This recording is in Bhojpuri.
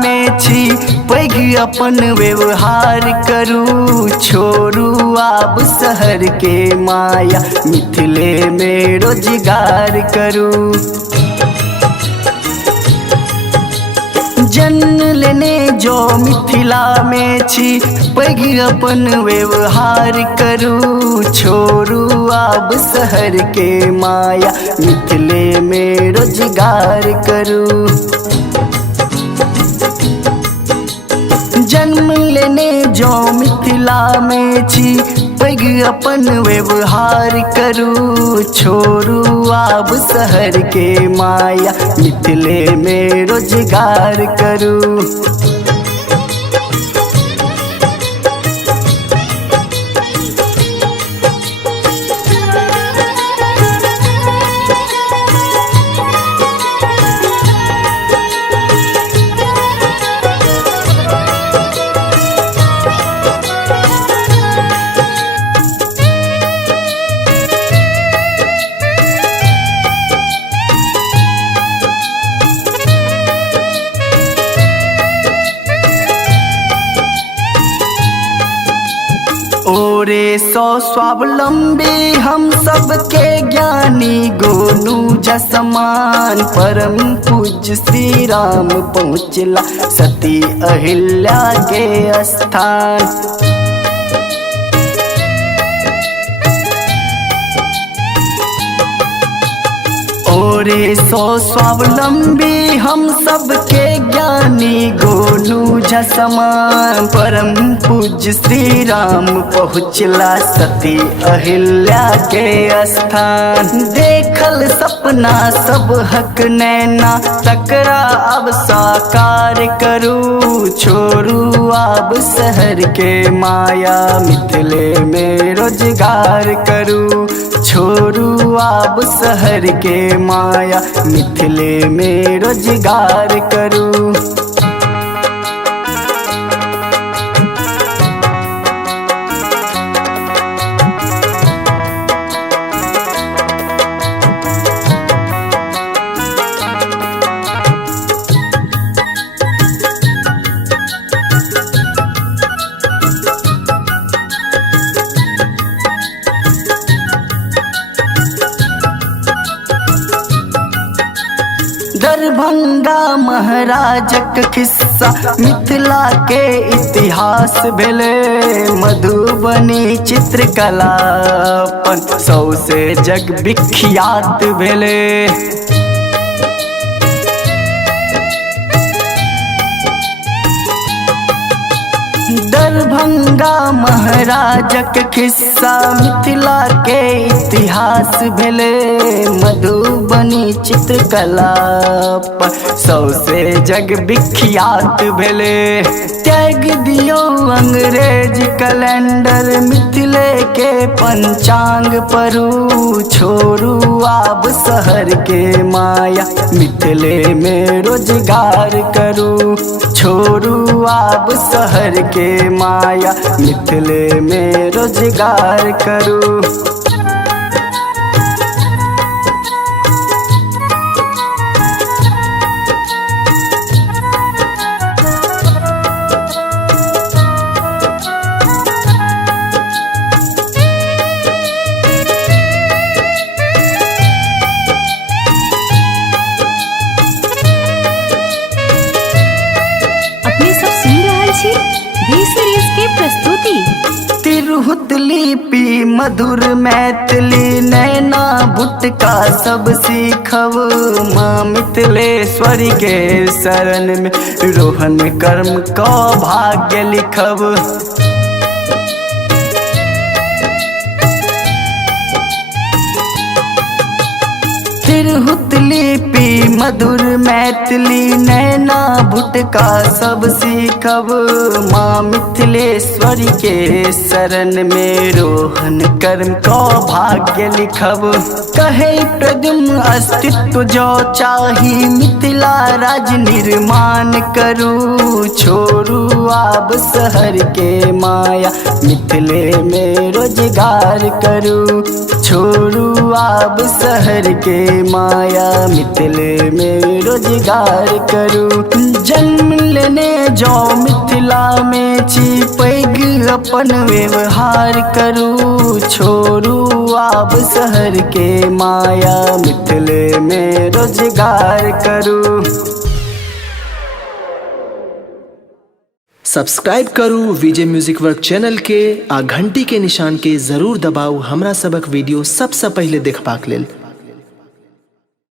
में छी पैघ अपन व्यवहार करू। छोड़ू आब शहर के माया, मिथिले में रोजगार करू। जन्म लेने जो मिथिला में छी पैघ अपन व्यवहार करू। छोड़ू आब शहर के माया, मिथिले में रोजगार करू। जन्म लेने जो मिथिला में छी पैघ अपन व्यवहार करू। छोड़ू आब शहर के माया, मिथिले में रोजगार करू। ओरे सो स्वावलंबी हम सबके ज्ञानी गोनू जसमान। परम पूज्य श्री राम पहुँचला सती अहिल्या के स्थान। ओरे सो स्वावलंबी हम सबके ज्ञानी गोनू जसमान। परम पूज्य श्री राम पहुँचला सती अहिल्या के स्थान। देखल सपना सब हक नैना, तकरा अब साकार करू। छोड़ू आब शहर के माया, मिथिले में रोजगार करू। छोड़ू आब शहर के माया, मिथिले में रोजगार करू। दरभंगा महाराजक खिस्सा मिथिला के इतिहास भेले। मधुबनी चित्रकलापन सौसे जग विख्यात भेले। दरभंगा महाराजक खिस्सा मिथिला के इतिहास भेले। मधुबनी चित्रकला सौसे जग विख्यात भेले। त्याग दियो अंग्रेज कैलेंडर, मिथिले के पंचांग परू। छोड़ू आब शहर के माया, मिथिले में रोजगार करू। छोड़ू आब शहर के माया, मिथिले में रोजगार करू। तिरहुत लिपि मधुर मैथिली, नैना भुटका सब सीखब। माँ मिथिलेश्वरी के शरण में रोहन कर्म का भाग्य लिखब। तिरहुत लिपि मधुर मैथिली, नैना भुटका सब सीखब। माँ मिथिलेश्वरी के शरण में रोहन कर्म का भाग्य लिखब। कहे प्रद्युम्न अस्तित्व जो चाही, मिथिला राज निर्माण करू। छोड़ू आब शहर के माया, मिथिले में रोजगार करू। छोड़ू आब शहर के माया, मिथिले में रोजगार करू। जन्म लेने जाओ मिथिला में छी, पैघ अपन व्यवहार करू। छोड़ू आब शहर के माया, मिथिले में रोजगार करू। सब्सक्राइब करू विजय म्यूजिक वर्क चैनल के आ घंटी के निशान के जरूर दबाऊ हमरा सबक वीडियो सबसे पहले देखबाक लेल।